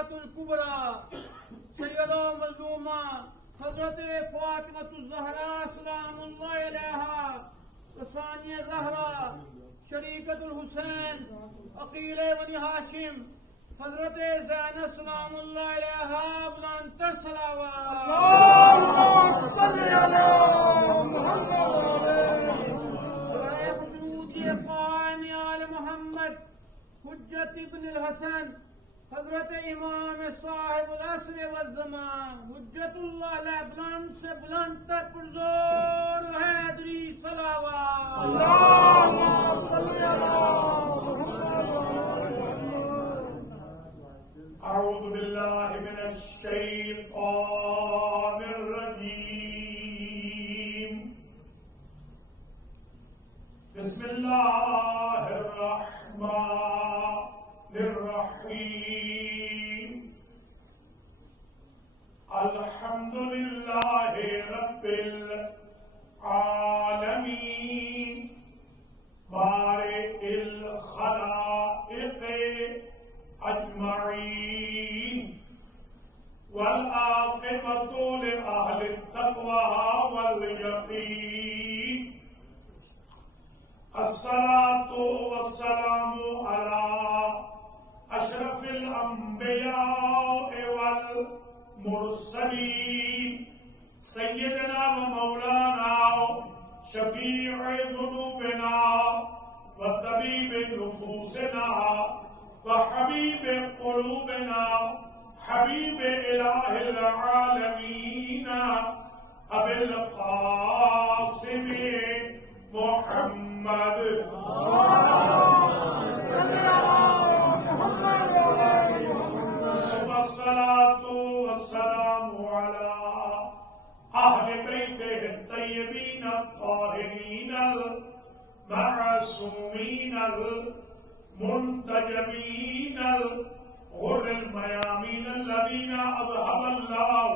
الصدیقۃ الکبریٰ سیدہ مظلومہ حضرت فاطمۃ الزہراء سلام اللہ علیہا، ثانیہ زہرا شریکۃ الحسین عقیل بنی ہاشم حضرت زینب سلام اللہ علیہا، بلند تر صلوات۔ اللہم صل علی محمد خصوصی قائم آل محمد حجت ابن الحسن حضرت امام صاحب العصر والزمان حجت اللہ علیہ، بلند سے بلند تر پرزور حیدری صلوات۔ اللہم صل علی محمد۔ اعوذ باللہ من الشیطان الرجیم، بسم اللہ الرحمن الرحیم، الحمد للہ رب العالمین، بارئ الخلائق اجمعین، والعاقبۃ لأہل التقوی والیقین، الصلاۃ والسلام علی اشرف الانبیاء والمرسلین، سیدنا و مولانا شفیع ذنوبنا وطبیب نفوسنا وحبیب قلوبنا حبیب الہ العالمین ابی القاسم محمد والصلاة والسلام على أهل بيته الطيبين الطاهرين المعصومين المنتجبين الغر الميامين الذين أذهب الله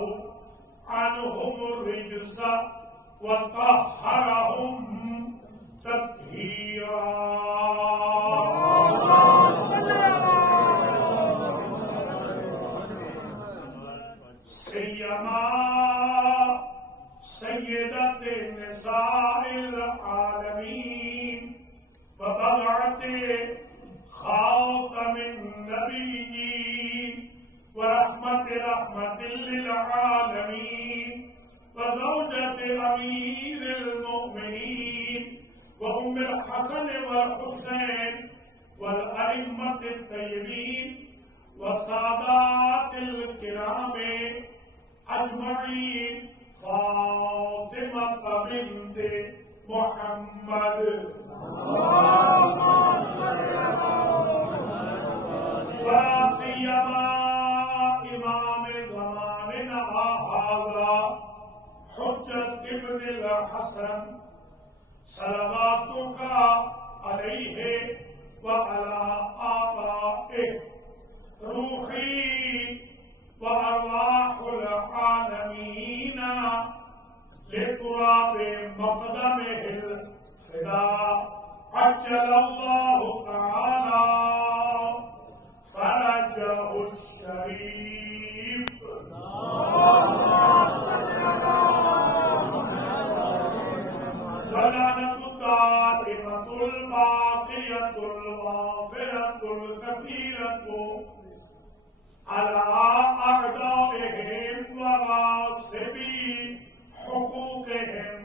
عنهم الرجس وطهرهم تطهيرا، سيما سيدة نساء العالمين وبضعة خاتم النبيين ورحمة للعالمين وزوجة أمير المؤمنين وأم الحسن والحسين والأئمة الطيبين والسادات الكرام أجمعين، فاطمة بنت محمد ولا سيما إمام زماننا هذا حجت ابن الحسن صلواتك عليه وعلى آبائه، روحي وأرواح العالمين لتراب مقدمه الفداء، عجل الله تعالى فرجه الشريف، ولعنة الدائمة الباقية الغافرة الكثيرة على أعدائهم وغاصبي حقوقهم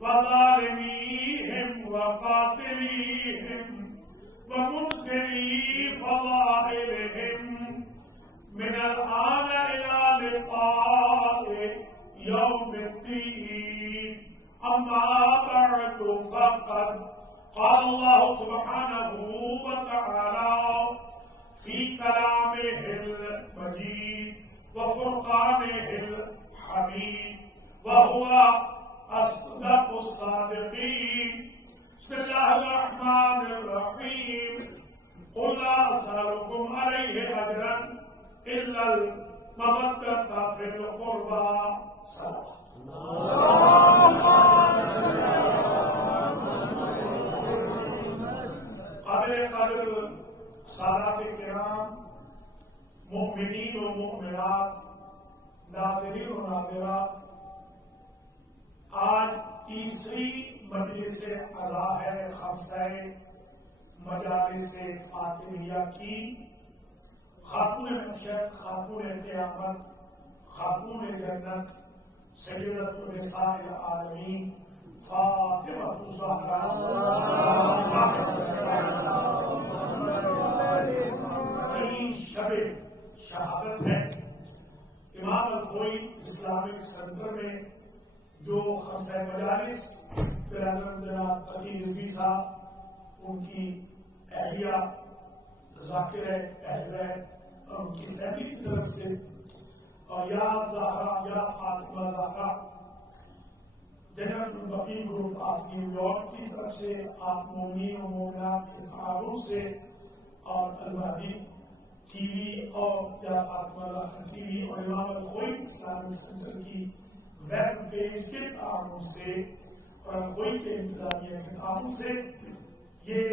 وظالميهم وقاتليهم ومنكري فضائلهم من الآن إلى لقاء يوم الدين، أما بعد فقد قال الله سبحانه وتعالى في كلامه المجيد وفرقانه الحميد وهو أصدق الصادقين، بسم الله الرحمن الرحيم، قل لا أسألكم عليه أجرا إلا المودة في القربى، صلوات قابل قدر سادات کرام، مومنین و مومنات، ناظرین و ناظرات، آج تیسری مجلس ادا ہے خمسہ مجالس فاطمیہ کی۔ خاتون مشرق، خاتون قیامت، خاتون جنت، سیدۃ النساء العالمین فاطمہ الزہرا کی شب شہادت ہے۔ امام الخوئی اسلامک سینٹر میں جو خمسہ مجالس برادر جناب قدیر رضوی صاحب، ان کی اہلیہ ذاکر اہل بیت اور ان کی فیملی کی طرف سے، اور یا زہرا یا فاطمہ زہرا جنرل البقیع گروپ آف نیو یارک کی طرف سے، آپ مومنین و مومنات کے تعاون سے، اور المہدی ٹی وی اور یا فاطمہ زہرا ٹی وی اور امام الخوئی اسلامک سینٹر کی ویب پیج کے تعاون سے اور الخوئی کے انتظامیہ کے تعاون سے یہ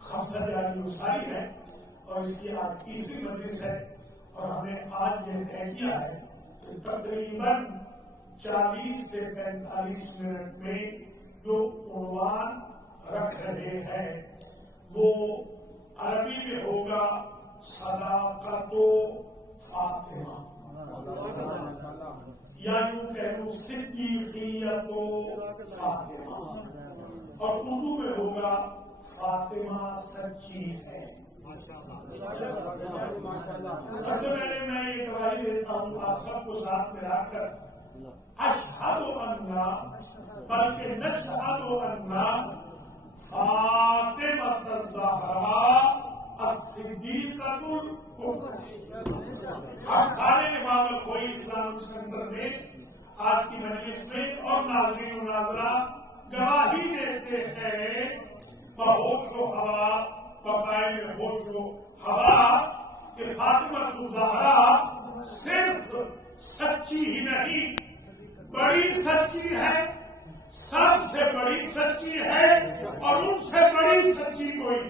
خمسہ جاری وسائی ہے، اور اس کی آج تیسری مجلس ہے۔ اور ہمیں آج یہ طے کیا ہے کہ تقریباً 40 سے 45 منٹ میں جو عنوان رکھ رہے ہیں وہ عربی میں ہوگا صداقت و فاطمہ، یا یوں کہہ لوں صدیقیت و فاطمہ، اور اردو میں ہوگا فاطمہ سچی ہے۔ سب سے پہلے میں یہ گواہی دیتا ہوں آپ سب کو ساتھ ملا کر، اشہد ان، بلکہ نشہد ان فاطمہ الزہرا الصدیقۃ الکبریٰ۔ ہم سارے امام الخوئی اسلامک سینٹر میں آج کی مجلس میں اور ناظرین و ناظرات گواہی دیتے ہیں بہوش و حواس، بقائے میں ہوش و حواس، کہ فاطمہ الزہرا صرف سچی ہی نہیں، بڑی سچی ہے، سب سے بڑی سچی ہے، اور ان سے بڑی سچی کوئی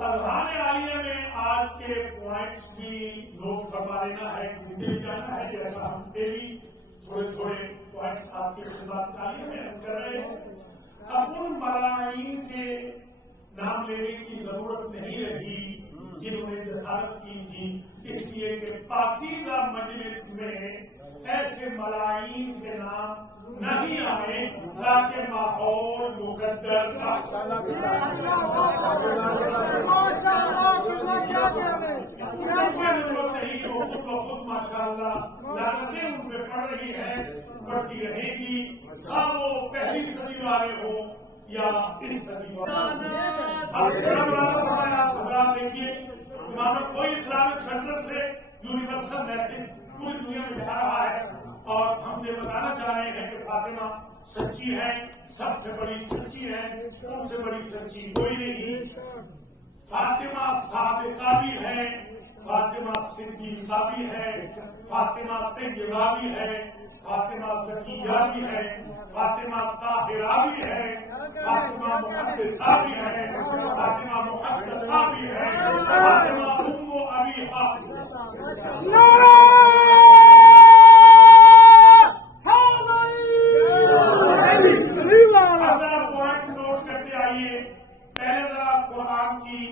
اذہان عالیہ میں آج کے پوائنٹس بھی نوٹ فرما لینا ہے، دل جانا ہے، جیسا ہم ڈیلی تھوڑے تھوڑے پوائنٹس آپ کی خدمت عالیہ میں عرض کر رہے ہیں۔ اب ان ملائین کے نام لینے کی ضرورت نہیں رہی جنہوں نے جسارت کی تھی، اس لیے کہ پاکیزہ مجلس میں ایسے ملائین کے نام نہیں آئے تاکہ ماحول مقدر نہ ضرورت نہیں ہو، خود بخود ماشاء اللہ لعنتیں ان پہ پڑ رہی ہیں، پڑتی رہیں گی، خواہ وہ پہلی صدی والے ہوں یا اس صدی والے۔ آپ دیکھیے امام الخوئی اسلامک سینٹر سے یونیورسل میسج پوری دنیا میں جا رہا ہے، اور ہم یہ بتانا چاہ رہے ہیں کہ فاطمہ سچی ہے، سب سے بڑی سچی ہے، ان سے بڑی سچی کوئی نہیں۔ فاطمہ صادقہ بھی ہے، فاطمہ صدیقہ بھی ہے، فاطمہ طیبہ بھی ہے، فاطمہ زکیہ بھی ہے، فاطمہ طاہرہ بھی ہے، فاطمہ مقدسہ بھی ہے، فاطمہ مقدسہ بھی ہے، فاطمہ ام ابی حافظ۔ پوائنٹ نوٹ کرتے آئیے، پہلے ذرا قرآن کی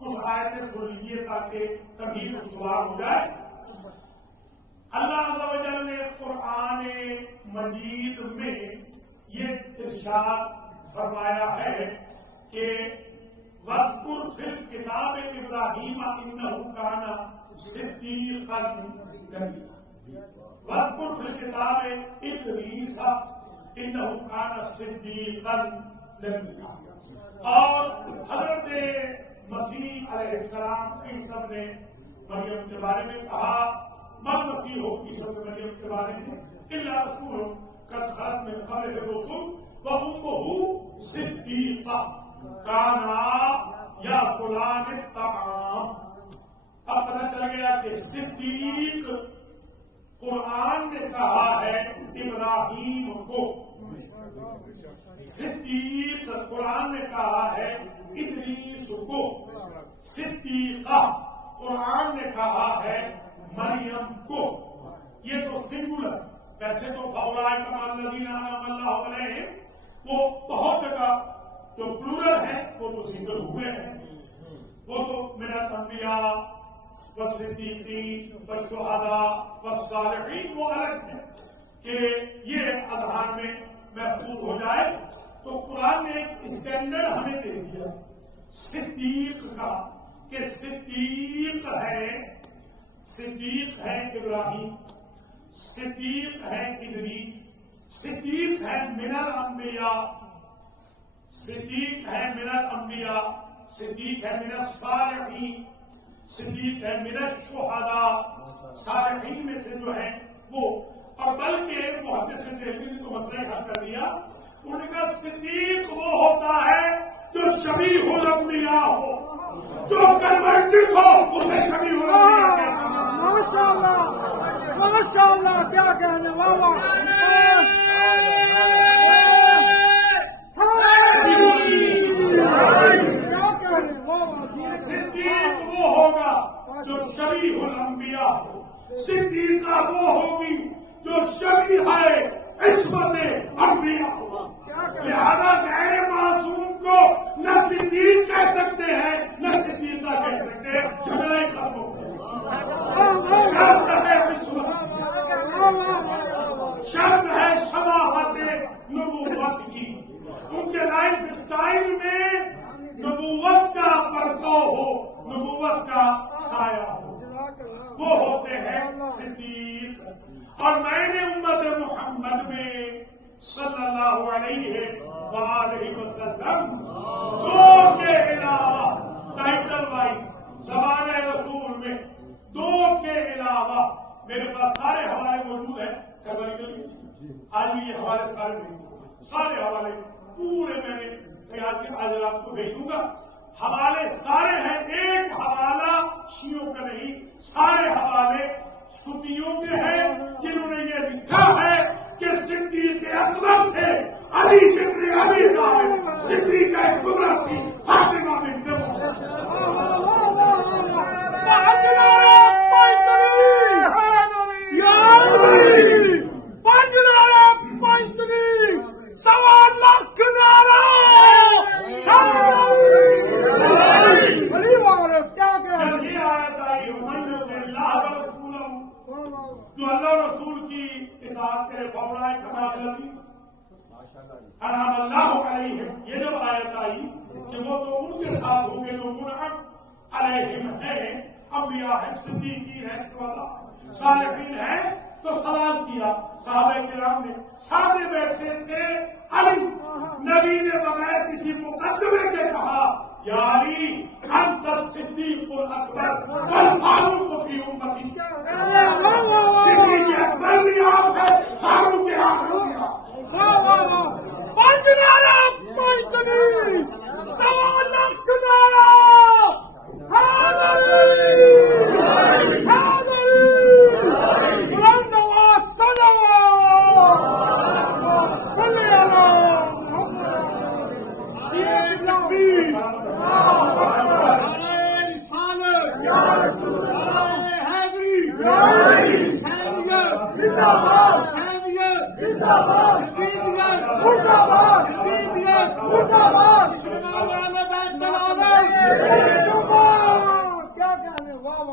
کچھ آیتیں سن لیجیے تاکہ کبھی سوال ہو جائے۔ اللہ عز و جل نے قرآن مجید میں یہ ارشاد فرمایا ہے کہ وَاذْكُرْ فِي الْكِتَابِ إِبْرَاهِيمَ إِنَّهُ كَانَ صِدِّيقًا نَبِيًّا، وَاذْكُرْ فِي الْكِتَابِ إِدْرِيسَ إِنَّهُ كَانَ صِدِّيقًا نَبِيًّا۔ اور حضرت مسیح علیہ السلام عیسیٰ نے مریم کے بارے میں کہا، من مسیح ہو عیسیٰ مریم کے بارے میں الا رسول قد خلت من قبلہ الرسل وامہ صدیقہ، کانا یاکلان الطعام. اب پتہ چل گیا کہ صدیق قرآن نے کہا ہے ابراہیم کو، صدیق قرآن نے کہا ہے ادریس کو، صدیقہ قرآن نے کہا ہے مریم کو. یہ تو سنگولر. ویسے تو فاولئک مع الذین انعم اللہ علیہم وہ بہت جگہ جو پلورل ہیں وہ تو ذکر ہوئے ہیں. وہ تو من الانبیاء والصدیقین والشہداء والصالحین وہ الگ ہے کہ یہ اذہان میں محفوظ ہو جائے. تو قرآن نے ایک اسٹینڈرڈ ہمیں دے دیا صدیق کا کہ صدیق ہے ابراہیم، صدیق ہے ادریس، صدیق ہے من الانبیاء، صدیق ہے من الانبیاء، صدیق ہے من الصالحین، صدیق ہے من الشہداء. صالحین میں سے جو ہے وہ، اور بلکہ محدث دہلوی نے تو مسئلہ حل کر دیا. ان کا صدیق وہ ہوتا ہے جو شبیہ الانبیاء ہو، جو کنورٹڈ ہو اسے شبیہ الانبیاء کہتے ہیں. ماشاء اللہ ماشاء اللہ، کیا کہنے والا. صدیق وہ ہوگا جو شبیہ الانبیاء ہو، صدیقہ وہ ہوگی جو شبیہ ہے عصمت انبیاء ہو. لہذا غیر معصوم کو نہ صدیق کہہ سکتے ہیں نہ صدیقہ کہہ سکتے ہیں. جھگڑا ہی ختم ہو گیا. شرط ہے عصمت، شرط ہے شباہت نبوت کی. ان کے لائف اسٹائل میں نبوت کا پرتو ہو، نبوت کا سایہ ہو، وہ ہوتے ہیں صدیق. اور میں نے امت محمد میں صلی اللہ علیہ وآلہ وسلم دو کے علاوہ ٹائٹل وائز زبان رسول میں دو کے علاوہ میرے پاس سارے حوالے موجود ہیں. آج بھی یہ حوالے سارے نہیں ہوئے، سارے حوالے پورے میں نے تیار کے آج آپ کو بھیجوں گا. حوالے سارے ہیں، ایک حوالہ شیعوں کا نہیں، سارے حوالے سنیوں کے ہیں جنہوں نے یہ لکھا ہے کہ صدیق اکبر تھے علی بن ابی طالب، صدیق کبریٰ تھی فاطمہ بنت جو اللہ رسول کی اطاعت کرے فاولئک مع الذین انعم اللہ علیہم. یہ جب آیت آئی کہ وہ تو ان کے ساتھ ہوں گے جو منعم علیہم ہیں، انبیاء ہیں، صدیقین ہیں، شہداء صالحین ہیں، تو سوال کیا صحابہ کرام نے. سامنے بیٹھے تھے علی. نبی نے بغیر کسی مقدمے کے کہا یا علی انت الصدیق الاکبر والفاروق فی امتی. صدیق اکبر بھی آپ ہے، فاروق اعظم بھی آپ.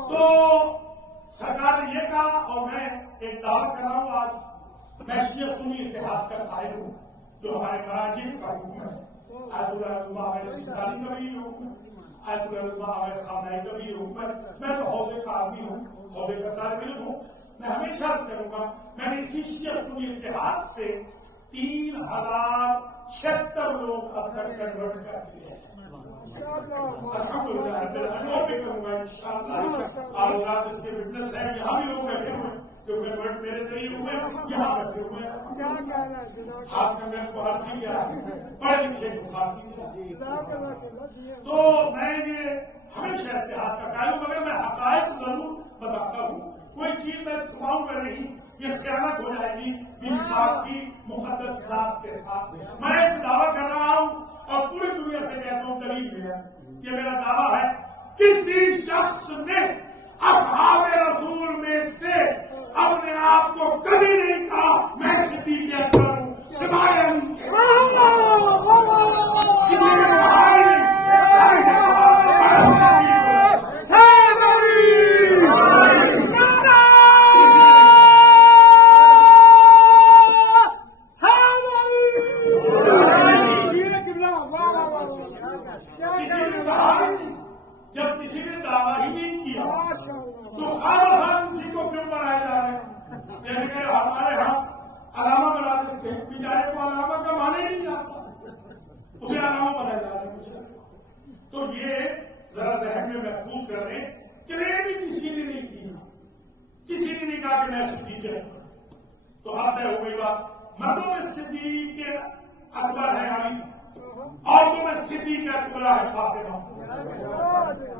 تو سرکار نے یہ کہا، اور میں ایک دعویٰ کر رہا ہوں آج میں شیعہ سنی اتحاد کا قائل ہوں، جو ہمارے مراجع کا حکم ہے. آیت اللہ علیہ سیستانی کا بھی حکم ہے، آیت اللہ علیہ خامنائی کا بھی حکم ہے. میں تو حوضے کا آدمی ہوں، حوضے کا طالب علم ہوں. میں ہمیشہ کروں گا میں نے اسی شیعہ سنی اتحاد سے 3076 لوگ اب تک کنورٹ کر دیے ہیں. الحمدللہ میں بھی کروں گا انشاءاللہ. آپ لوگ اس کے وٹنس ہیں، یہاں بھی لوگ بیٹھے ہوئے ہیں. کیونکہ میرے ذریعے ہوئے یہاں بیٹھے ہوئے ہیں. کیا کہنا ہے جناب. آپ کا میں فارسی کیا ہے, پڑھے لکھے کو فارسی کیا ہے. جزاک اللہ خیر. تو میں یہ ہمیشہ اتحاد کا قائل ہوں, مگر میں حقائق ضرور بتاتا ہوں. کوئی چیز میں چھپاؤں گا نہیں, یہ خیانت ہو جائے گی میری پاک کی مقدس ذات کے ساتھ. میں ایک دعویٰ کر رہا ہوں اور پوری دنیا سے کہتا ہوں, قریب میں ہے یہ میرا دعویٰ ہے, کسی شخص نے اصحاب رسول میں سے اپنے آپ کو کبھی نہیں کہا میں صدیق اکبر ہوں, سوائے ان کے. کسی نے کہا ہی نہیں. جب کسی نے دعویٰ ہی نہیں کیا تو خام کسی کو کیوں بنائے جا رہے ہیں؟ جیسے کہ ہمارے ہاں علامہ بنا دیتے ہیں, بیچارے کو علامہ کا معنی ہی نہیں آتا, اسے علامہ بنائے جا رہے ہیں بیچارے کو. تو یہ ذرا ذہن میں محفوظ کر لیں, کلیم بھی کسی نے نہیں کیا, کسی نے نہیں کہا کہ میں صدیق اکبر. تو اب طے ہو گئی بات, مردوں میں صدیق اکبر ہے علی, اور تو میں صدیق اکبر ہے فاطمہ.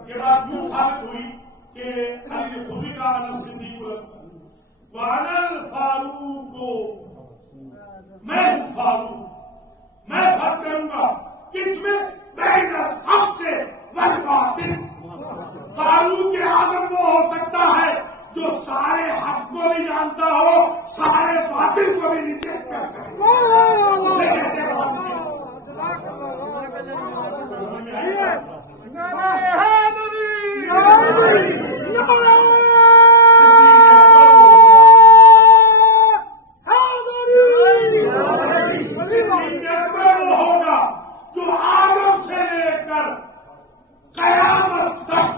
یہ بات یوں ثابت ہوئی کہ علی نے خود بھی کہا انا صدیق اکبر وانا الفاروق, میں فاروق, میں فرق کروں گا کس میں بین الحق والباطل. فاروق اعظم وہ ہو سکتا ہے جو سارے حق کو بھی جانتا ہو, سارے باطل کو بھی ریجیکٹ کر سکے. اسے کہتے ہیں ہوگا جو آدم سے لے کر قیامت تک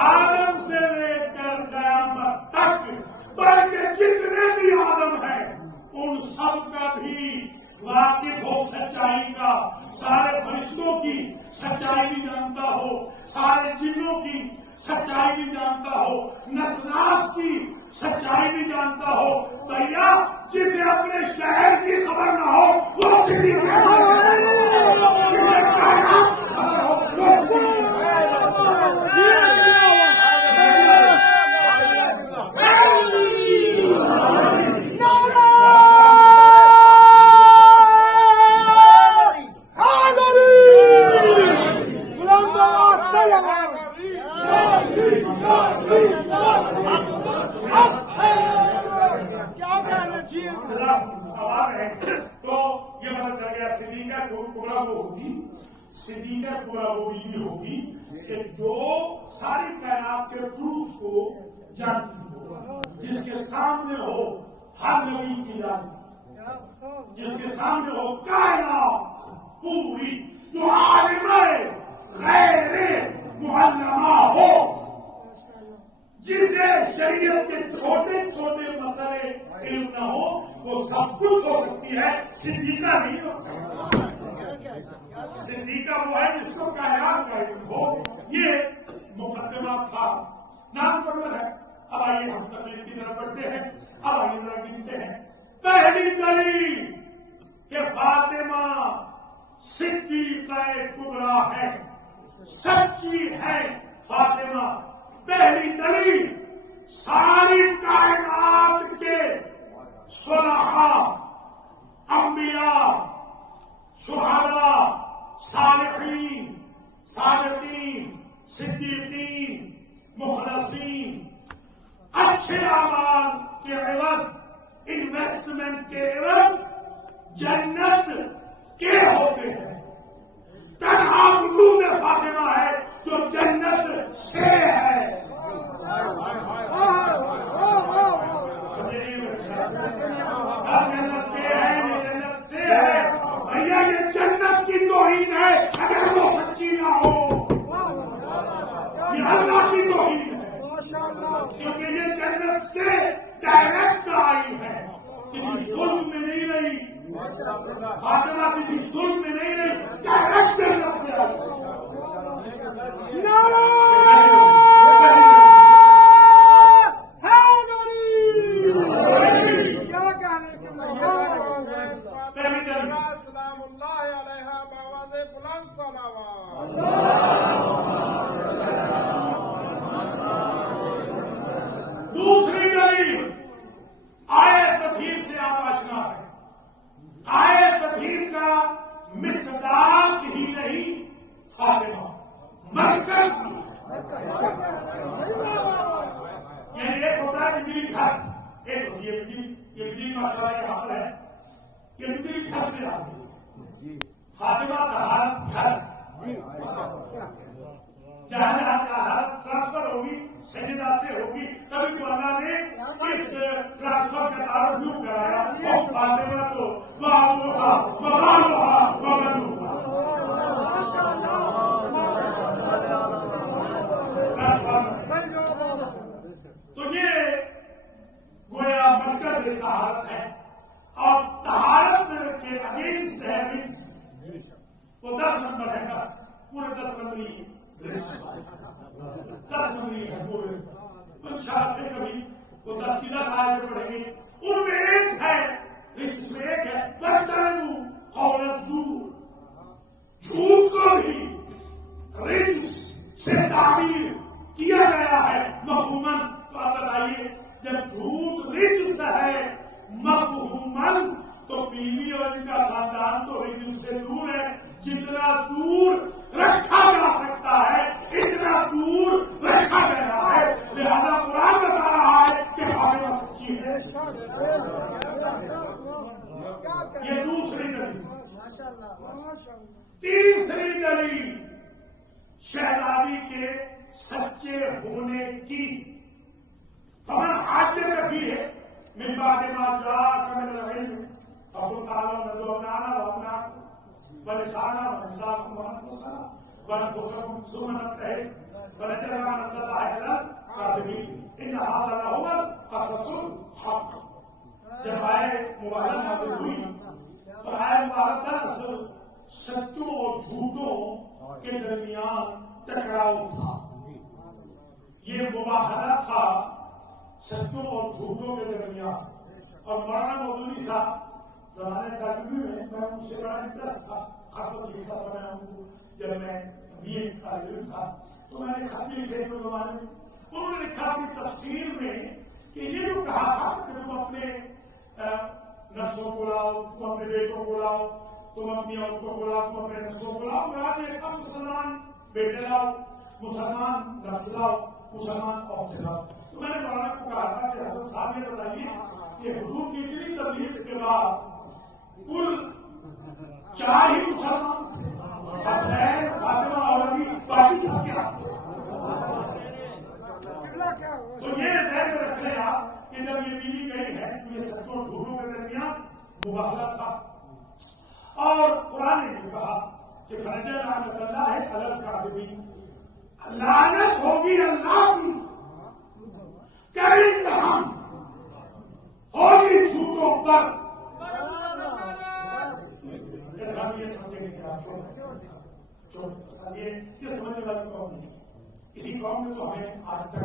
آدم سے لے کر قیامت تک, بلکہ جتنے بھی آدم ہیں ان سب کا بھی واقف ہو سچائی کا, سارے فرشتوں کی سچائی بھی جانتا ہو, سارے جنوں کی سچائی بھی جانتا ہو, نسناس کی سچائی بھی جانتا ہو. بھیا جسے اپنے شہر کی خبر نہ ہو وہ صدیق تو یہ مدد کر گیا صدیقہ کبریٰ وہ ہوگی, صدیقہ کبریٰ وہ بھی ہوگی کہ جو ساری کائنات کے ٹروتھ کو جانتی ہو, جس کے سامنے ہو ہر نبی کی جانتی, جس کے سامنے ہو کائنات پوری, جو عالمہ غیر معلمہ ہو, جسے شریعت کے چھوٹے چھوٹے مسئلے علم نہ ہو, وہ سب کچھ ہو سکتی ہے, صدیقہ نہیں ہو سکتا. صدیقہ وہ ہے جس کو کائنات کا علم ہو. یہ مقدمہ تھا, نام پڑھنا ہے. اب آئیے ہم تقریر کی طرف بڑھتے ہیں. اب آئیے ذرا گنتے ہیں. پہلی دلیل کہ فاطمہ صدیقہ کبریٰ ہے, سچی ہے فاطمہ. پہلی دلیل, ساری کائنات کے صلحاء, انبیاء, شہداء, صالحین, صادقین, صدیقین, مخلصین, اچھے اعمال کے عوض, انویسٹمنٹ کے عوض جنت کے ہوتے ہیں. تنہا وجود فاطمہ ہے جو جنت سے ہے. سب جنت کے ہیں, یہ جنت سے ہے. بھیا یہ جنت کی توہین ہے اگر وہ سچی نہ ہو, یہ اللہ کی توہین ہے, کیونکہ یہ جنت سے ڈائریکٹ آئی ہے, کسی ظلم میں نہیں رہی. فاطمہ کسی ظلم میں نہیں رہی, ڈائریکٹ جنت سے آئی. سلام اللہ علیہ باواز بلند صلوات. دوسری دلیل آئے تطہیر سے آپ آشنا ہے. آئے تطہیر کا مصداق ہی نہیں فاطمہ مرکز بھی ہے. یعنی ایک ہوتا ہے بجلی گھر، ایک ہوتی ہے بجلی مسئلہ یہاں پر ہے، یہ بجلی گھر سے آتی ہے. فاطمہ طہارت گھر جہاں جہاں طہارت ٹرانسفر ہوگی سجدہ سے ہوگی، تبھی تو اللہ نے اس ٹرانسفر کا تعارف کیوں کرایا. اور فاطمہ تو وابوہا وبالوہا وبنوہا تو یہ گویا مرکز طہارت ہے. اور طہارت کے اگینسٹ ہے وہ 10 نمبر ہے. 10 پورے 10 نمبری 10 نمبری ہے پورے. انشاءاللہ کبھی وہ 10 کی 10 آیتیں پڑھیں گے. ان میں ایک ہے قول الزور، جھوٹ کو بھی رجس سے تعبیر کیا گیا ہے مفہوماً. تو آپ بتائیے جب جھوٹ رجس ہے مفہوماً تو بیوی اور ان کا خاندان تو رجس سے دور ہے. جتنا دور رکھا جا سکتا ہے اتنا دور رکھا گیا ہے. لہذا قرآن بتا رہا ہے کہ فاطمہ سچی ہے. یہ دوسری دلیل. تیسری دلیل شہزادی کے سچے ہونے کی فمن حاجت رکھی ہے. من بعد ما جاءك من العلم فقل تعالوا ندعو ابناءنا وابناءكم ونساءنا ونساءكم وانفسكم ثم نبتهل فنجعل لعنة الله على الكاذبين ان هذا لهو القصص الحق. جب آئے مبارک نازل ہوئی تو آئے مبارک دراصل سچوں اور جھوٹوں کے درمیان ٹکراؤ تھا. یہ مباحثہ تھا سچوں اور جھوٹوں کے درمیان. اور مولانا مودودی صاحب زمانے کا میں ان سے بڑا انٹرسٹ تھا. خط لکھتا تھا میں ان کو جب میں BA کا علم تھا تو میں نے خط لکھے تھے زمانے میں. انہوں نے لکھا اپنی تفسیر میں کہ یہ جو کہا تھا کہ تم اپنے نفسوں کو لاؤ، تم اپنے بیٹوں کو لاؤ، تم اپنی عورتوں کو لاؤ، تم اپنے نفسوں کو لاؤ. مراد ہے اب مسلمان بیٹے لاؤ، مسلمان نفس لاؤ، مسلمان عورتیں لاؤ. تو میں نے مولانا کو کہا تھا کہ حضرت صاحب نے بتائیے کہ حضور کی اتنی تبلیغ کے بعد کل 4 ہی مسلمان تھے، حسنین، فاطمہ اور علی، باقی سب کیا تھے. تو یہ ذہن میں رکھ لیں آپ کہ جب یہ بیوی گئی ہے تو یہ سچوں جھوٹوں کے درمیان مباحثہ تھا. اور قرآن نے کہا کہ فنجعل لعنۃ اللہ علی الکاذبین، لعنت ہوگی اللہ کی کریں گے ہم ہوگی جھوٹوں پر. ہم یہ سمجھیں گے آپ یہ سمجھنے والی قوم نہیں. اسی قوم نے تو ہمیں آج تک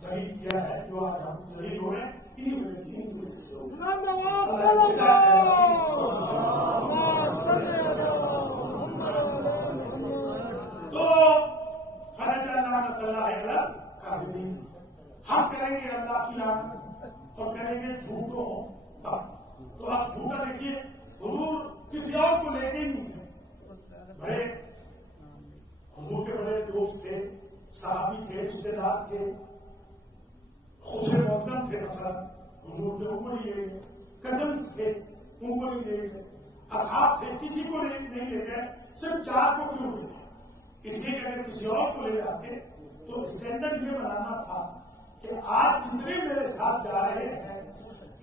ذلیل کیا ہے. جو آج ہم ذلیل ہو رہے ہیں ان وجہ سے تو فنجعل لعنۃ اللہ علی الکاذبین، ہم کریں گے اللہ کی لعنت اور کریں گے جھوٹوں پر. تو آپ جھوٹا دیکھیے حضور کسی اور کو لے کے ہی نہیں ہے. بڑے حضور کے بڑے دوست تھے، صحابی تھے، رشتے دار تھے، خوش موسم تھے. مثلا حضور کے عمر لے گئے، کزنس تھے عمر لے گئے، اصحاب تھے، کسی کو نہیں لے گئے. صرف 4 کو کیوں لے گئے؟ اس لیے کہ اگر کسی اور کو لے جاتے تو اسٹینڈرڈ یہ بنانا تھا کہ آج جتنے میرے ساتھ جا رہے ہیں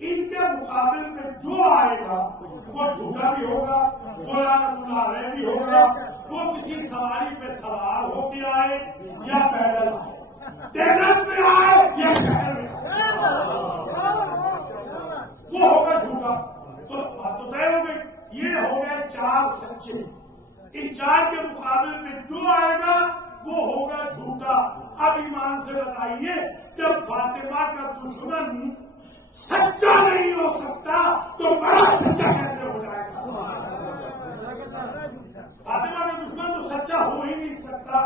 ان کے مقابل میں جو آئے گا وہ جھوٹا بھی ہوگا، وہ لعنت اللہ علیہ بھی ہوگا، وہ کسی سواری پہ سوار ہو کے آئے یا پیدل آئے، ڈیزرٹ میں آئے یا شہر میں آئے، وہ ہوگا جھوٹا. تو بات تو طے ہو گئی. یہ ہو گئے 4 سچے. ان 4 کے مقابل میں جو آئے گا وہ ہوگا جھوٹا. اب ایمان سے بتائیے جب فاطمہ کا دشمن سچا نہیں ہو سکتا تو تو بڑا سچا کیسے ہو جائے گا؟ فاطمہ کا دشمن تو سچا ہو ہی نہیں سکتا،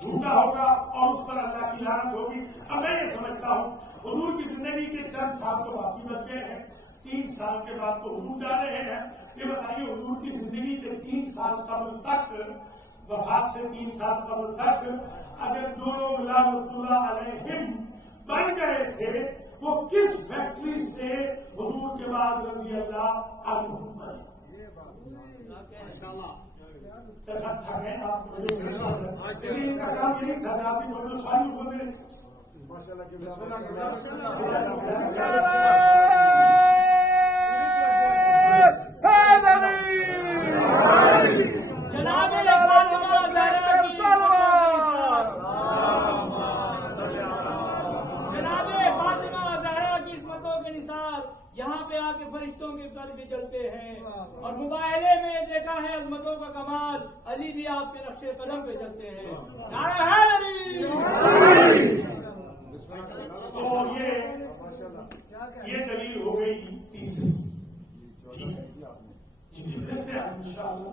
جھوٹا ہوگا اور اس پر اللہ کی لعنت ہوگی۔ اب میں یہ سمجھتا ہوں حضور کی زندگی کے چند سال تو باقی بچ گئے ہیں، 3 سال کے بعد تو حضور جا رہے ہیں۔ یہ بتائیے حضور کی زندگی کے 3 سال قبل تک، وفات سے 3 سال قبل تک، اگر جو لوگ لعنت اللہ علیہم بن گئے تھے وہ کس فیکٹری سے حضور کے بعد رضی اللہ عنہ بنے؟ تھا گئے آپ کا کام یہی تھا کہ آپ کی جو ساری بول رہے یہاں پہ آ کے فرشتوں کے پر بھی جلتے ہیں، اور مباہلے میں دیکھا ہے عظمتوں کا کمال، علی بھی آپ کے نقش قدم پہ چلتے ہیں۔ نعرہ حیدری! تو یہ دلیل ہو گئی تیسری۔ ٹھیک ہے جی، دیکھتے ہیں ان شاء اللہ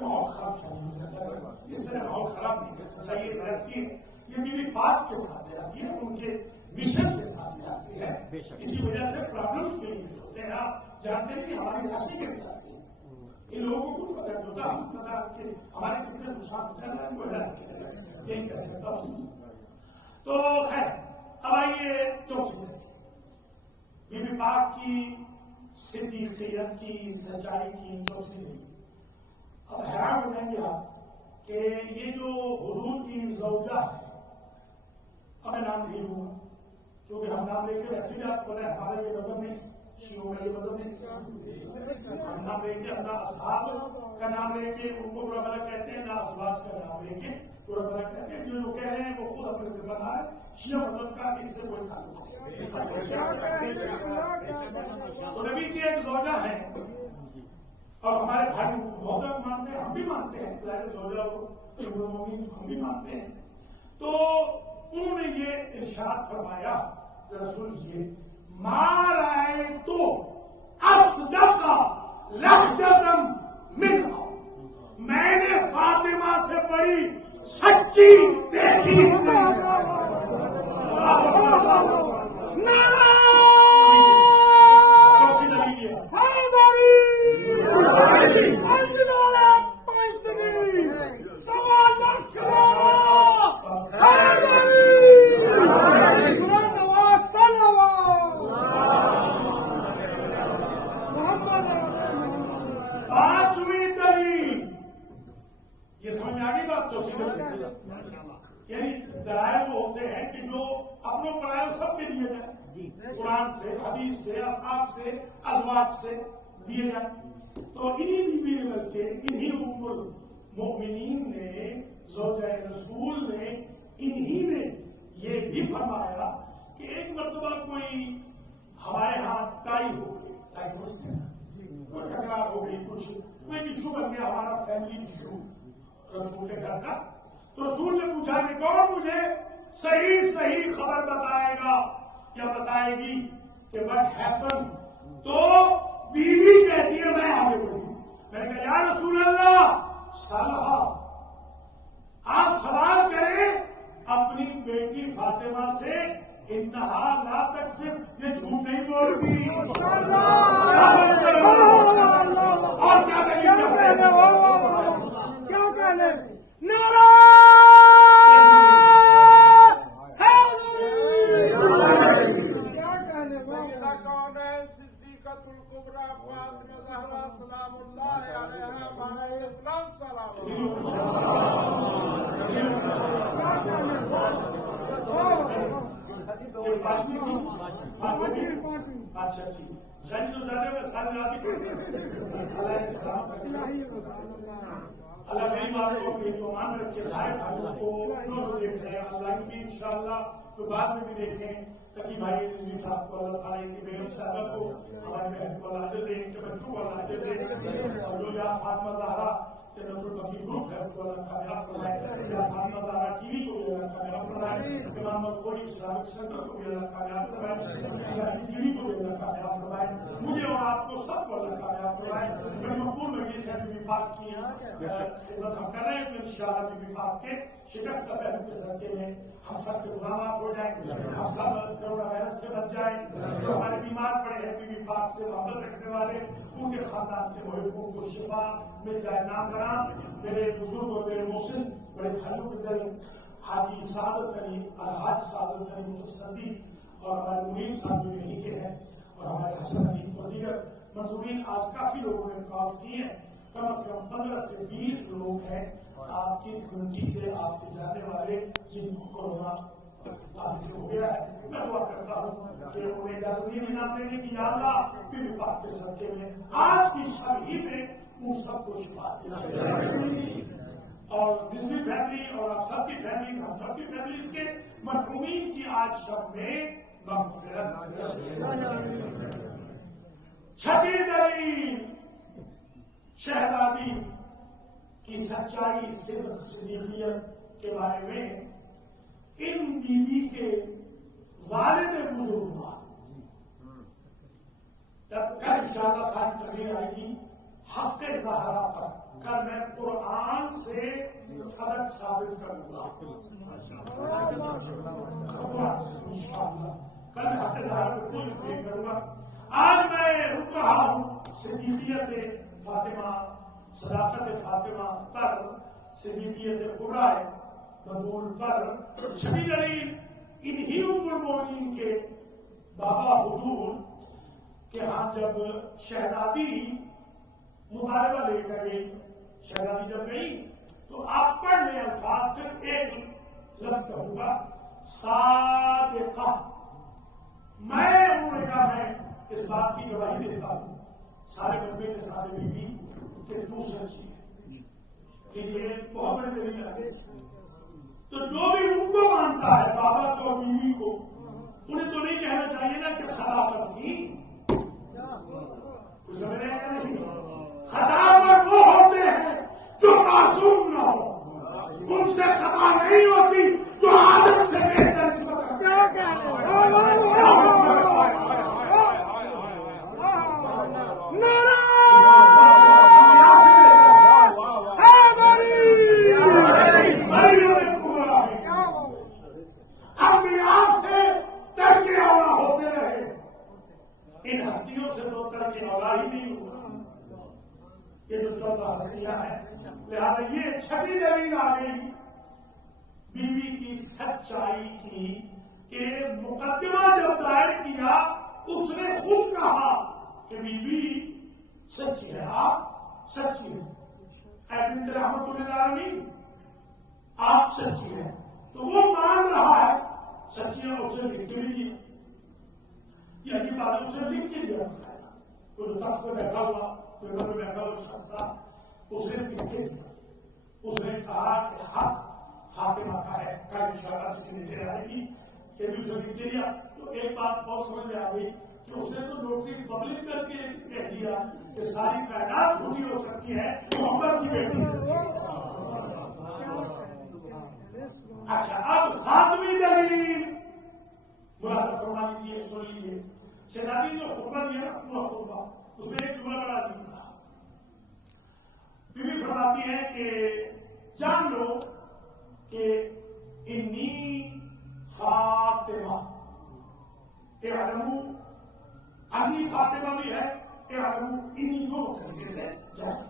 ماحول خراب ہو جاتا ہے، اس طرح ماحول خراب نہیں کرنا چاہیے۔ ترقی یہ میری بات کے ساتھ جاتی ہے، ان کے مشن کے ساتھ جاتی ہے، اسی وجہ سے پرابلمس کریٹ ہوتے ہیں۔ آپ جانتے ہیں ہماری راشی کر جاتی ہے، ان لوگوں کو پتا ہوتا ہم پتا کہ ہمارے کتنے نقصان کر رہے ہیں وہ یہی کہہ سکتا ہوں۔ تو خیر اب آئیے چوتھی بی بی پاک کی صدیقیت کی، سچائی کی چوتھی دلیل۔ اب حیران ہو جائیں گے آپ کہ یہ جو حضور کی زوجہ ہے، اب میں نام نہیں ہوں کیونکہ ہم نام لے کے ویسے بھی آپ کو پتا ہے ہمارا یہ مذہب نہیں، شیعوں کا یہ مذہب نہیں، ہم نام لے کے اپنا اصحاب کا نام لے کے ان کو برا بھلا کہتے ہیں، نہ ازواج کا نام لے کے برا بھلا کہتے ہیں۔ جو کہہ رہے ہیں وہ خود اپنے سے بنا ہے، شیعہ مذہب کا اس سے کوئی تعلق نہیں۔ تو نبی کی ایک زوجہ ہے اور ہمارے بھائی بہت لوگ مانتے ہیں، ہم بھی مانتے ہیں، زوجہ کو ہم بھی مانتے ہیں۔ تو انہوں نے یہ ارشاد فرمایا رسول یہ ما رأیت اصدق لہجۃ منہا، میں نے فاطمہ سے بڑی سچی دیکھی۔ پانچویں دلیل یہ سمجھ میں آ گئی بات؟ یعنی دلائل وہ ہوتے ہیں کہ جو اپنے پڑھائے سب کے دیے جائیں، قرآن سے، حدیث سے، اصحاب سے، ازواج سے دیے جائیں۔ تو انہی بھی مل کے انہی ام المؤمنین نے، زوجہ رسول نے، انہی نے یہ بھی فرمایا کہ ایک مرتبہ کوئی ہمارے ہاں ٹائی ہو گئی، ٹائی سمجھتے ہیں، کوئی ٹکرار ہو گئی، کچھ کوئی ایشو بن گیا ہمارا فیملی ایشو رسول کے گھر کا۔ تو رسول نے پوچھا کہ کون مجھے صحیح خبر بتائے گا یا بتائے گی کہ وٹ ہیپن؟ تو بیوی کہتی ہے میں آگے بڑھی، میں نے کہا یا رسول اللہ صلاح، آپ سوال کریں اپنی بیٹی فاطمہ سے، انتہا لا تک صرف یہ جھوٹ نہیں بولتی اور کیا کہنے نعرہ صدیقۃ الکبریٰ فاطمہ زہرا سلام اللہ علیہا بارہ السلام۔ اچھا ٹھیک، غریب تو زیادہ میں سارے آپ ہی پڑھتے ہیں۔ اللہ غریب آپ کو اپنے ایمان رکھے، سارے بھائیوں کو دیکھ رہے ہیں، اللہ بھی انشاءاللہ تو بعد میں بھی دیکھیں، تقی بھائی رضوی صاحب کو اللہ تعالیٰ کی بیگم صاحبہ کو، ہمارے بہن کو اللہ عزت دے، ان کے بچوں کو اللہ عزت دے، اور جو یہاں فاطمہ زہرا البقی گروپ ہے اس کو اللہ کامیاب فرمائے، یا فاطمہ زہرا ٹی وی کو بھی اللہ کامیاب فرمائے، امام الخوئی اسلامک سینٹر کو بھی اللہ کامیاب فرمائے، ٹی وی کو بھی اللہ کامیاب فرمائے، مجھے اور آپ کو سب کو اللہ کامیاب فرمائے۔ بڑی مقبول مجلس ہے بی بی پاک کی خدمت ہم کر رہے ہیں، انشاءاللہ بی بی پاک کے شکست پہلو کے صدقے میں ہم سب کے غلامات ہو جائیں، ہم سب کرونا وائرس سے بچ جائیں، جو ہمارے بیمار پڑے ہیں بی بی پاک سے محبت رکھنے والے ان کے خاندان کے محبوں کو شفا مل جائے۔ نام کرام میرے بزرگ اور میرے محسن بڑے خلوق دل حاجی سعادت علی الحاج سعادت علی متصدی اور ہمارے منیر صاحب جو یہیں کے ہیں، اور ہمارے حسن علی اور دیگر منظورین، آج کافی لوگوں نے کالس کی ہیں، کم از کم 15 سے 20 لوگ ہیں آپ کی کمیونٹی کے، آپ کے جانے والے جن کو کورونا پازیٹیو ہو گیا ہے۔ میں دعا کرتا ہوں کہ انہیں اجازت نہیں دینا اپنے لیے کہ یا اللہ بی بی پاک کے صدقے میں آج کی شب ہی میں ان سب کو شفا دے، اور رضوی فیملی اور آپ سب کی فیملی، ہم سب کی فیملیز کے مرحومین کی آج شب میں مغفرت۔ چھٹی دلیل شہزادی کی سچائی، صدق، صدیقیت کے بارے میں ان بیوی کے والد بزرگوار، جب کل انشاءاللہ ساری تقریر آئے گی حق زہرا پر، کل میں قرآن سے سبق ثابت کروں گا انشاءاللہ، کل میں حق زہرا پہ کوئی تقریر کروں گا۔ آج میں رک رہا ہوں صدیقیت فاطمہ، صداقت فاطمہ پر، صدیقیت کبریٰ مقبول پر، چھٹی دلیل انہی ام المؤمنین کے بابا حضور کے ہاں جب شہزادی مطالبہ لے کر گئی، شہزادی جب گئی تو آپ پڑھنے الفاظ صرف ایک لفظ کہوں گا، صادقہ۔ میں انہوں نے کہا میں اس بات کی گواہی دیتا ہوں سارے ملبے کے سارے بیوی کہ تو سچی ہے، کہ یہ بہت بڑے دلیل ہے۔ تو جو بھی ان کو مانتا ہے بابا کو اور بیوی کو، انہیں تو نہیں کہنا چاہیے نا کہ خطا پر تھی، کچھ سمجھ رہے ہیں نہیں؟ خطا پر وہ ہوتے ہیں جو معصوم نہ ہو، ان سے خطا نہیں ہوتی جو عادت سے بہتر ان ہستیوں سے تو ترک اولا ہی نہیں ہوا، یہ جو 14 ہستیاں ہیں۔ لہذا یہ چھٹی دلیل آ گئی بیوی کی سچائی کی کہ مقدمہ جب دائر کیا اس نے خود کہا کہ بیوی سچی ہے، آپ سچی ہے، ایڈمنٹ رحمت اللہ علیہ آپ سچی ہے، تو وہ مان رہا ہے سچی ہے، اسے لکھ کے لیجیے، یہی بات اسے لکھ کے دیا بتایا، کوئی تخت پہ بیٹھا ہوا، کوئی گھر میں بیٹھا ہوا شخص تھا، اسے لکھ کے دیا، اس نے کہا کہ حق فاطمہ کا ہے، کل انشاءاللہ اس کی نکل آئے گی، یہ بھی اسے لکھ کے دیا۔ تو ایک بات بہت سمجھ میں آ گئی کہ اسے تو نوٹری پبلک کر کے کہہ دیا کہ ساری کائنات جھوٹی ہو سکتی ہے محمد کی بیٹی سے۔ اچھا، اب 7ویں دلیل ملاحظہ فرما لیجیے، سن لیجیے۔ شہزادی جو خطبہ دیا نا پورا خطبہ، اس میں ایک جملہ بڑا عجیب تھا، بیوی فرماتی ہے کہ جان لو کہ انی فاطمہ، اعلموا انی فاطمہ بھی ہے، اعلموا انی دونوں طریقے سے جائے گا۔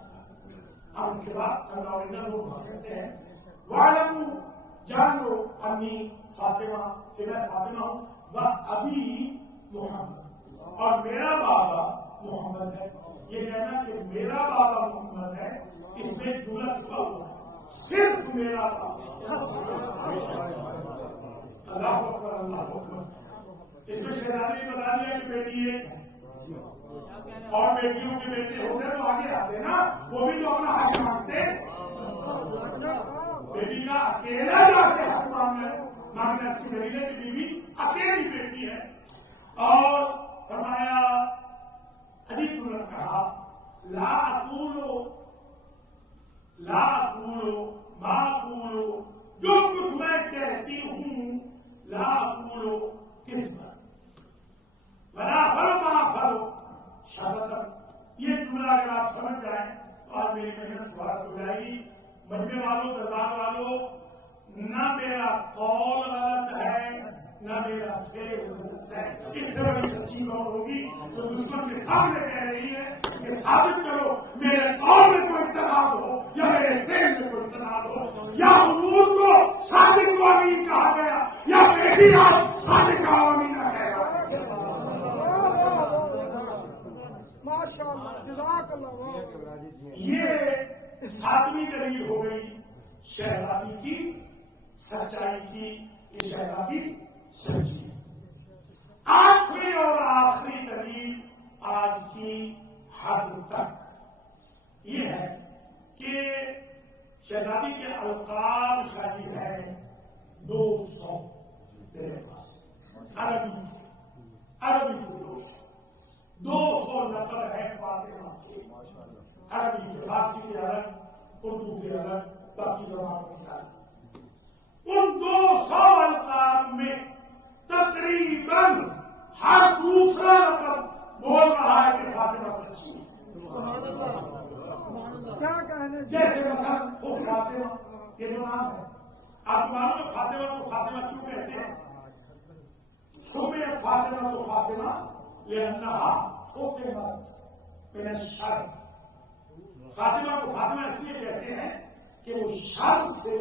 اب ان کے بعد اللہ لوگ بھر سکتے ہیں، واعلموا جان لو انی فاطمہ کہ میں فاطمہ ہوں، و ابی محمد اور میرا بابا محمد ہے۔ یہ کہنا کہ میرا بابا محمد ہے اس میں جملہ چھپا ہوا ہے، صرف میرا بابا۔ اللہ اکبر، اللہ اکبر۔ اس میں شہزادی نے بتا دیا کہ بیٹی ایک ہے، اور بیٹیوں کے بیٹے ہوتے تو آگے آتے نا، وہ بھی تو اپنا حق مانگتے، بیٹی کا اکیلا جا کے حق مانگنا اس کی دلیل ہے کہ بیوی اکیلی بیٹی ہے۔ اور فرمایا حدیث نے کہا لا اقول لا اقول ما اقول، جو کچھ میں کہتی ہوں لا اقول کذبا ولا افعل ما افعل شہادت۔ یہ جملہ اگر آپ سمجھ جائیں تو آج میری محنت سوال ہو جائے گی۔ مجمع والوں، دربار والوں، نہ میرا قول غلط ہے نہ میرا فعل غلط ہے۔ اس سے بڑی سچی بات ہوگی تو دشمن کے سامنے کہہ رہی ہے کہ ثابت کرو میرے قول میں کوئی اختلاف ہو یا میرے فعل میں کوئی اختلاف ہو، یا حضور کو صادق و امین کہا گیا یا بیٹی آج صادق و امینا کہہ گا۔ یہ ساتویں دلیل ہو گئی شہزادی کی سچائی کی کہ شہزادی سچی ہے۔ آٹھویں اور آخری دلیل آج کی حد تک یہ ہے کہ شہزادی کے القاب شاید ہے 200 میرے پاس، عربی کے 200 نفر ہے فاطمہ کے، عربی کے، فارسی کے الگ، اردو کے الگ، باقی زبانوں کے الگ۔ ان 200 القاب میں تقریباً ہر دوسرا لفظ بول رہا ہے کہ فاطمہ سچی ہے۔ جیسے مثلا خود فاطمہ یہ جو نام ہے، آپ معلوم ہے فاطمہ کو فاطمہ کیوں کہتے ہیں؟ سمعت فاطمہ تو فاطمہ لأنها فطمت من الشر۔ فاطمہ کو فاطمہ اس لیے کہتے ہیں کہ وہ شر سے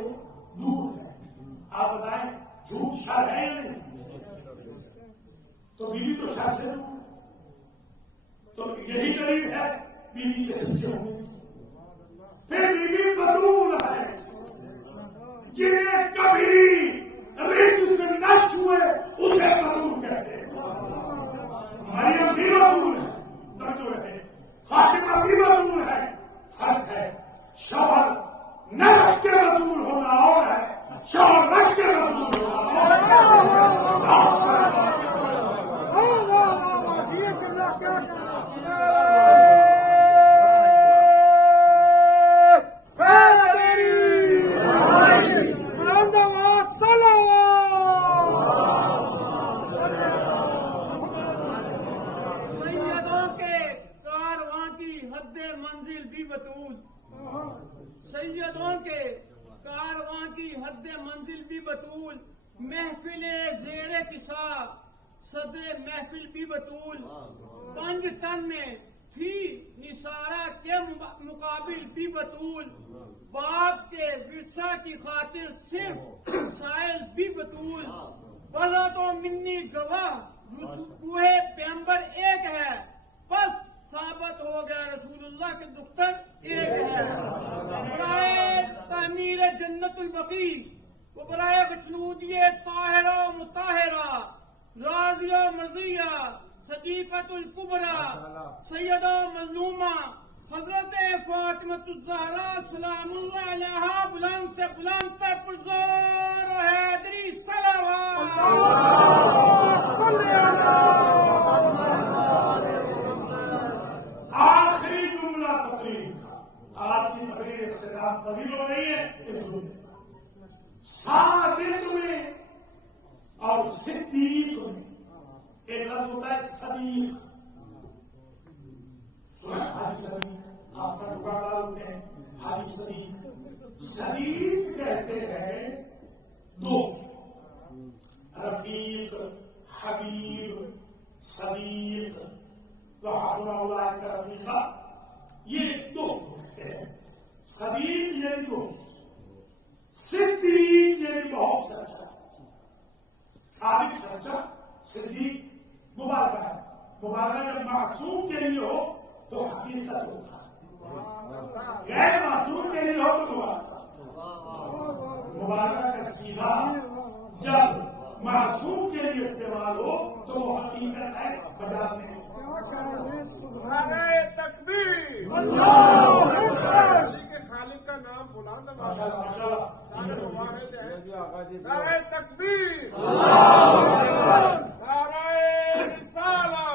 دور ہے۔ آپ بتائیں جھوٹ شر ہے یا نہیں؟ تو بیوی تو شر سے دور ہے، تو یہی دلیل ہے بیوی کے سچے ہونے کی۔ پھر بیوی بدول ہے، جنہیں کبھی رزق سے نہ چھوئے اسے بدول کہتے ہیں۔ مریم بھی بدول ہے، توجہ ہے، فاطمہ بھی بدول ہے، فرق ہے شوہر نہ رکھ کے بدول ہونا اور ہے شوہر رکھ کے بدول سیدوں کے کارواں کی حد منزل بھی بطول، محفل زیر کسا صدر محفل بھی بطول، 5 تن میں تھی نثارہ کے مقابل بھی بطول، باپ کے ورثہ کی خاطر صرف سائل بھی بطول، بلا تو منی گواہ رسوخ پیمبر ایک ہے، بس ثابت ہو گیا رسول اللہ کے دختر ایک ہے۔ برائے تعمیر جنت البقیع و برائے بچنودی طاہرہ و مطہرہ، راضیہ مرضیہ صدیقۃ الکبریٰ سیدہ مظلومہ حضرت فاطمۃ الزہرا سلام اللہ علیہا، بلند سے بلند پر پرزور و حیدری صلوات۔ آخری جملہ تقریر کا، آج کی تقریر اختتام طویل ہو رہی ہے، اس جملے صادق میں اور صدیق میں ایک لفظ ہوتا ہے صدیق۔ سنا حاجی صدیق، آپ کا ٹکڑا ہوتے ہیں حاجی صدیق۔ صدیق کہتے ہیں دوست، رفیق، حبیب، صدیق، وحسن اولئک رفیقا، یہ دوست ہوتے ہیں۔ صدیق یعنی دوست، صدیق یعنی بہت سچا، صادق سچا، صدیق مبارکہ ہے۔ مبارکہ جب معصوم کے لیے ہو تو حقیقت ہوتا ہے، غیر معصوم کے لیے ہو تو مبارکہ کا سیدھا جب معصوم کے لیے استعمال ہو تو وہ حقیقت ہے، مجاز نہیں۔ نعرہ تکبیر، علی کے خالق کا نام بلند سارے واحد ہیں۔ نعرہ تکبیر، نعرہ رسالہ،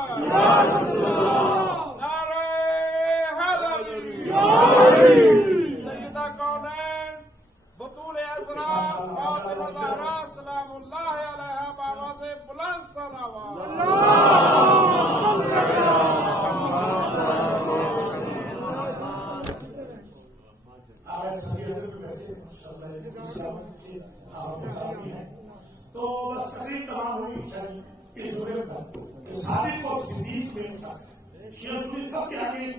نعرہ حیدری، سیدہ سیدہ کونین بطول ازرا فاطمہ زہرا سلام اللہ علیہا بآواز بلند صلوات. تو بس تقریب تمام ہونی چاہیے اس جملے پر صادق اور صدیق میں فرق ہے. شیعہ سب کے آگے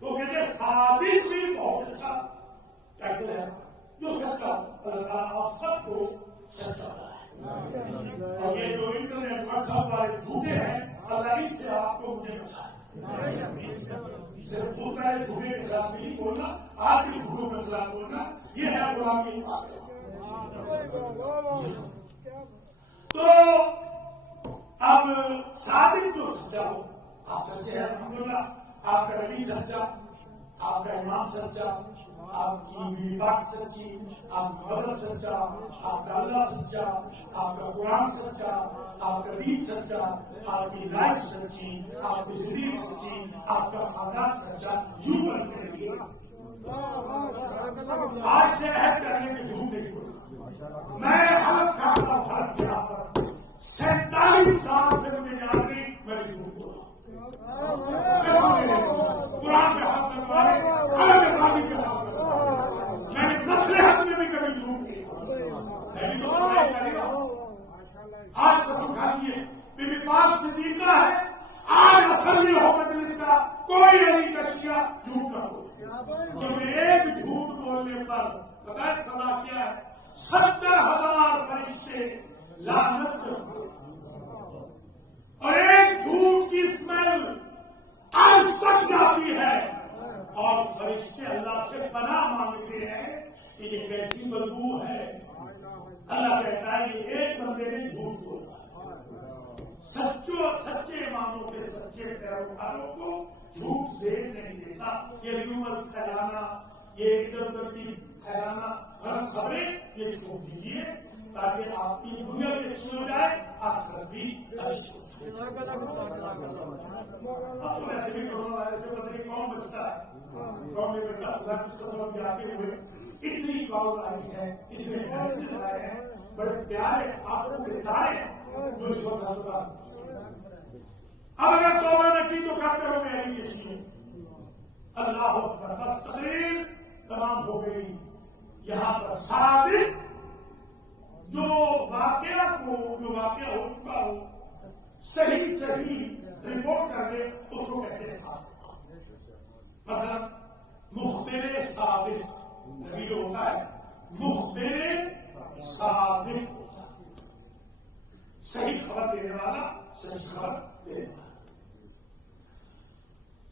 تو کہتے ہیں صادق بھی بہت اچھا کہتے ہیں جو سچا آپ سب کو سچا ہے. اور یہ جو انٹرنیٹ پر سب والے جھوٹے ہیں اللہ ان سے آپ کو مجھے بتائے صرف دوسرا ہے جھوٹے کے خلاف نہیں بولنا آج بھی جھوٹوں کے خلاف بولنا یہ ہے غلامی بات ہے. تو اب صادق جو سچا ہو آپ سچے ہیں الحمدللہ آپ کا نبی سچا آپ کا امام سچا آپ کی بیوی پاک سچی آپ کا مذہب سچا آپ کا اللہ سچا آپ کا قرآن سچا آپ کا دین سچا آپ کی لائف سچی آپ کی زندگی سچی آپ کا خاندان سچا یوں بنتے رہیے. آج سے عہد کرنے کے جھوٹ نہیں بولنا. میں حلف کرتا ہوں حلف یہاں پر 47 سال سے مجھے یاد نہیں میں نے جھوٹ بولا. قرآن کے ہاتھ میں مارے الگ آبادی کے ہاتھ میں نے نصیحت میں بھی کبھی جھوٹ نہیں بولا. میں بھی تو سنائی کرے گا. آج قسم کھا لیے بیوی پاک صدیقہ ہے. آج اصل یہ ہو مجلس کا کوئی علی کا شیعہ جھوٹ نہ بولے کیونکہ ایک جھوٹ بولنے پر پتہ ہے سزا کیا ہے 70,000 فرشتے لعنت کرتے اور ایک جھوٹ کی اسمیل آج تک جاتی ہے اور فرشتے اللہ سے پناہ مانگتے ہیں کہ یہ کیسی بدبو ہے. اللہ کہتا ہے یہ ایک بندے نے جھوٹ بولا. سچے اماموں کے سچے پیروکاروں کو جھوٹ دیر نہیں دیتا. یہ ریومر پھیلانا یہ ادھر ادھر کی پھیلانا غلط خبریں یہ چھوڑ دیجیے تاکہ آپ کی دنیا بھی اچھی ہو جائے آخرت بھی اچھی ہو جائے. اب تو ایسے بھی کورونا وائرس سے پتہ نہیں کون بچتا ہے کون نہیں بچتا. اللہ کی قسم جاتے ہوئے اتنی کال آئی ہے اتنے میسج آئے ہیں بڑے پیارے آپ کو بتائے جو اس وقت ہوتا. اب اگر توبہ نہ کی تو کرتے ہو گئے یہ چیزیں. اللہ اکبر. بس تقریر تمام ہو گئی. یہاں پر صادق جو واقعہ ہو چکا ہو صحیح رپورٹ کر دے اس کو کہتے ہیں صادق. مثلا مخبر صادق نبی جو ہوتا ہے مخبر صادق ہوتا ہے. صحیح خبر دینے والا صحیح خبر دینے والا.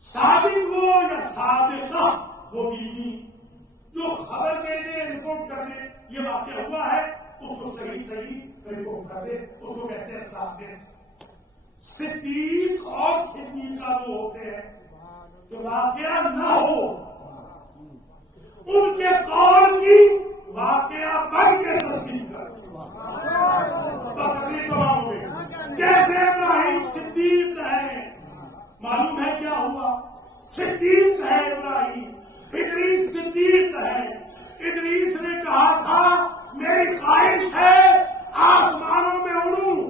صادق ہو یا صادقہ وہ بیوی جو خبر دے دے رپورٹ کر دے یہ واقعہ ہوا ہے اس کو صحیح رپورٹ کر دے اس کو کہتے ہیں صادق. صدیق اور صدیقہ وہ ہوتے ہیں جو واقعہ نہ ہو ان کے قول کی واقعہ بن کے تصدیق کرتے. بس اگلی دعا ہوئی کیسے ابراہیم صدیق ہے معلوم ہے کیا ہوا. صدیق ہے ابراہیم. ادریس صدیق ہے. ادریس نے کہا تھا میری خواہش ہے آسمانوں میں اڑوں.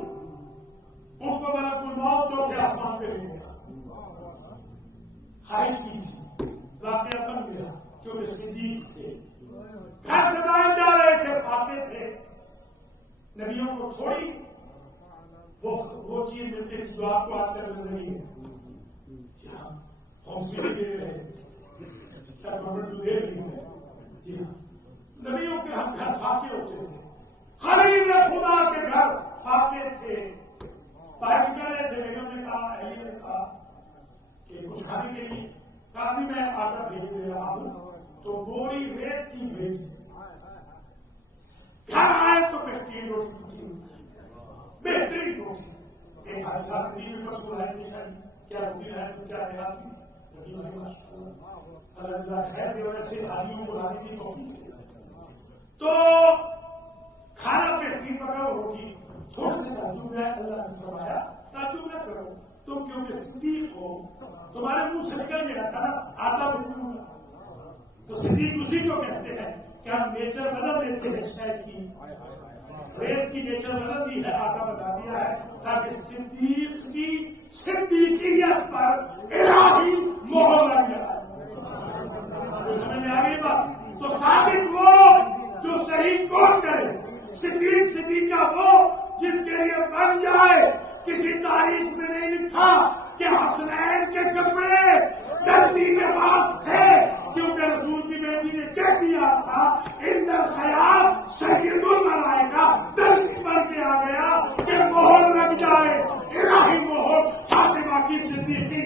ان کو ملک الموت جو کہ آسمان پہ لے گیا. خواہش کی تھی واقعہ بن گیا کیونکہ صدیق تھے. گھر سے باہر جا رہے تھے کھاتے تھے. نبیوں کو تھوڑی وہ چیز ملتی ہے جو آپ کو آج تک مل رہی ہے. ہم سے دے رہے ہیں دے رہی ہے. نبیوں کے ہم گھر فاقے ہوتے تھے. خلیل خدا کے گھر فاقے تھے. باہر نکل رہے تھے. بیگم نے کہا اہلیہ نے کہا کہ کچھ کھانے کے لیے کافی میں آٹا بھیج دے رہا ہوں تو بوری ریت کی بھیج دی. گھر آئے تو بہترین روٹی کی بہترین روٹی. ایک بھائی صاحب غریب پر سنائے تھے کیا روٹی لائے تو کیا لحاظ کی اللہ خیر کی وجہ سے آدمیوں کو لانے کی کوشش کی تو کھانا بہترین پکاؤ روٹی تھوڑے سے تعجب ہے. اللہ نے فرمایا تعجب نہ کرو تم کیونکہ صدیق ہو تمہارے منہ سے نکل گیا تھا آٹا بھیجوں گا. تو صدیق اسی کو کہتے ہیں کہ ہم نیچر بدل دیتے ہیں شہد کی، ریت کی نیچر بدل دی ہے، آقا بتا دیا ہے تاکہ صدیق کی صدیقیت پر الہی مہر لگ جائے. سمجھ میں آ گئی بات؟ تو صادق وہ جو صحیح کون کرے، صدیق صدیقہ وہ جس کے لیے بن جائے. کسی تاریخ میں نہیں لکھا کہ حسنین کے کپڑے دردی میں باز تھے، کیونکہ رسول کی بیٹی نے کہہ دیا تھا ان الخیال سید الملائکہ، دردی بن کے آ گیا کہ مہر لگ جائے، الہی مہر فاطمہ کی صدیقی.